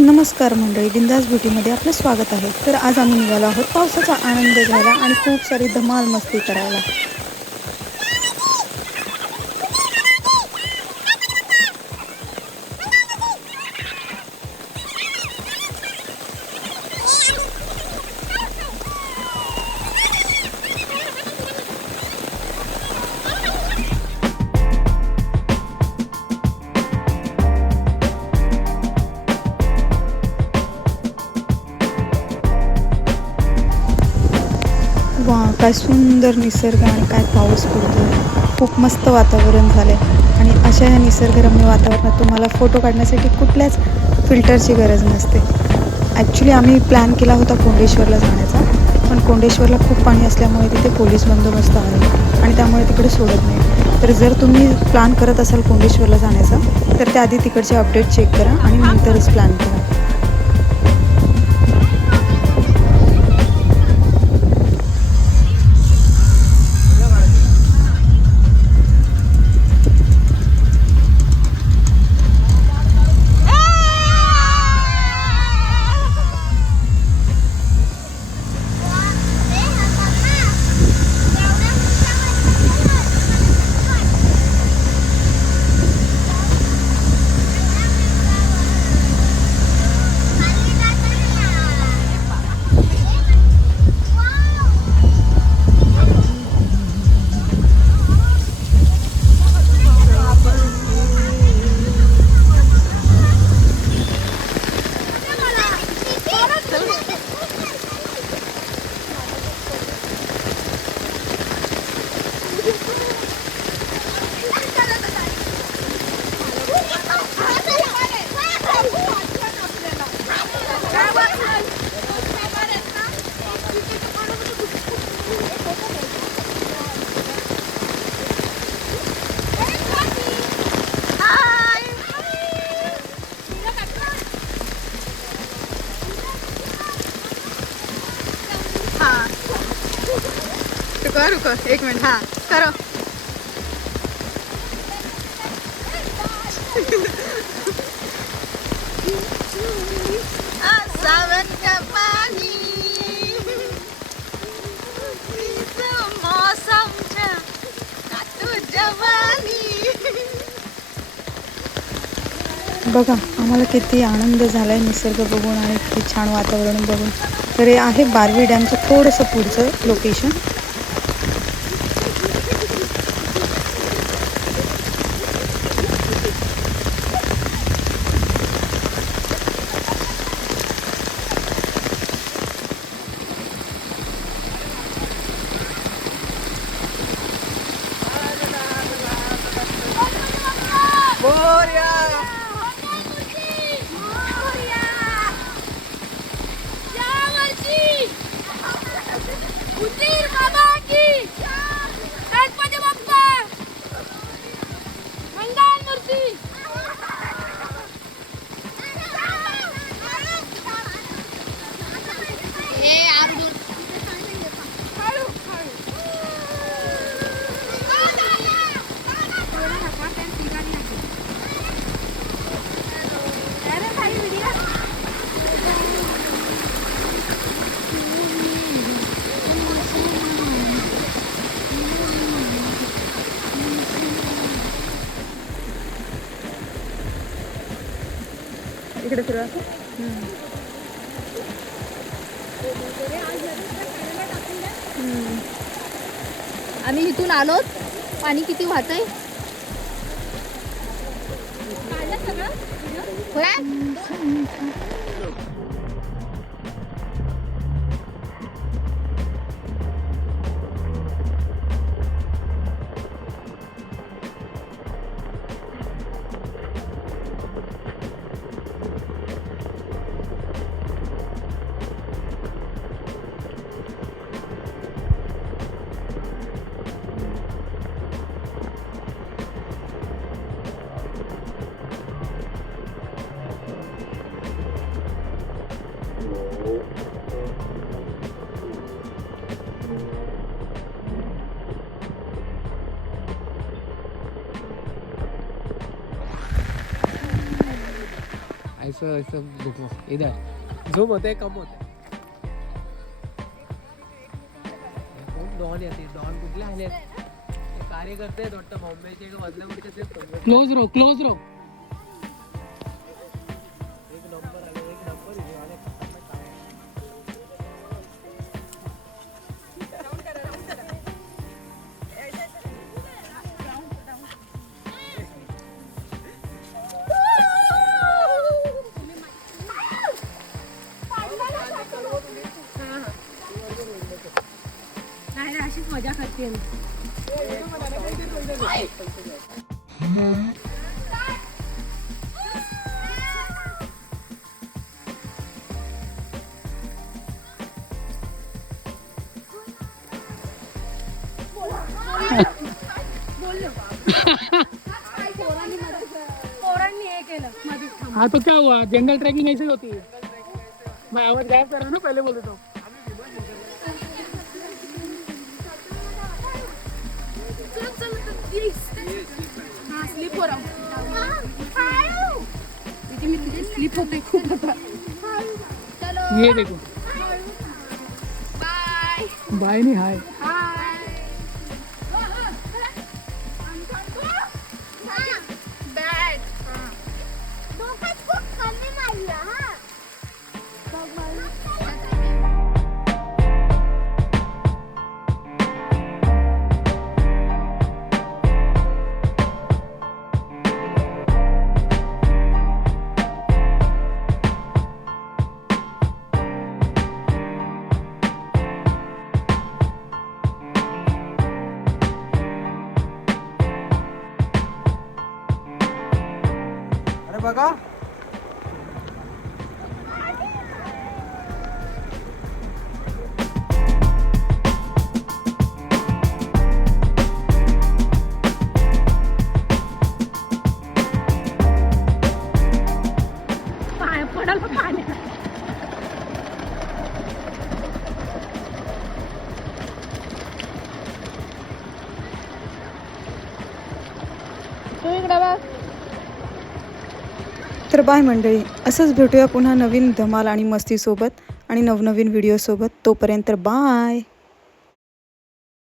नमस्कार मंडळी, बिंदास ब्युटीमध्ये आपलं स्वागत आहे. तर आज आम्ही निघालो आहोत पावसाचा आनंद घ्यायला आणि खूप सारी धमाल मस्ती करायला. वा, काय सुंदर निसर्ग आणि काय पाऊस पडतो. खूप मस्त वातावरण झालं आहे आणि अशा ह्या निसर्गरम्य वातावरणात तुम्हाला फोटो काढण्यासाठी कुठल्याच फिल्टरची गरज नसते. ॲक्च्युली आम्ही प्लॅन केला होता कोंडेश्वरला जाण्याचा, पण कोंडेश्वरला खूप पाणी असल्यामुळे तिथे पोलीस बंदोबस्त आहे आणि त्यामुळे तिकडे सोडत नाही. तर जर तुम्ही प्लॅन करत असाल कोंडेश्वरला जाण्याचा तर त्याआधी तिकडचे अपडेट चेक करा आणि नंतरच प्लॅन करा. रुको एक मिनट, हाँ करो. सावन का पानी मौसम जवानी. बघा, आम्हाला किती आनंद झाला आहे निसर्ग बघून आणि किती छान वातावरण बघून. तर हे आहे बारवी डॅमचं थोडंसं पुढचं लोकेशन. इकडे फिरवा. आम्ही इथून आलोत. पाणी किती वाहतंय ऐसा देखो इधर झूम होते हैं कम होते हैं डॉन येते डॉन कुठले आले कार्यकर्ते आहेत वाटतं बॉम्बेचे का बदलापूरचे क्लोज रो एक नंबर आले एक नंबर इथे आले नाही रे, अशीच मजा करते मी. पोरांनी हे केलं मध्येच थांबून. हाँ तो क्या हुआ जंगल ट्रैकिंग ऐसे ही होती है मैं आवाज गायब कर रहा हूँ ना पहले बोले तो हा स्लिप हो रहा मी तुझे स्लिप होते खूप आता. चलो ये देखो बाय बाय नहीं हाय अरे बघा पाय पडायला पाणी. तू इकडे बघ. तर बाय मंडळी, असंच भेटूया पुन्हा नवीन धमाल आणि मस्तीसोबत आणि नवनवीन व्हिडिओसोबत. तोपर्यंत बाय.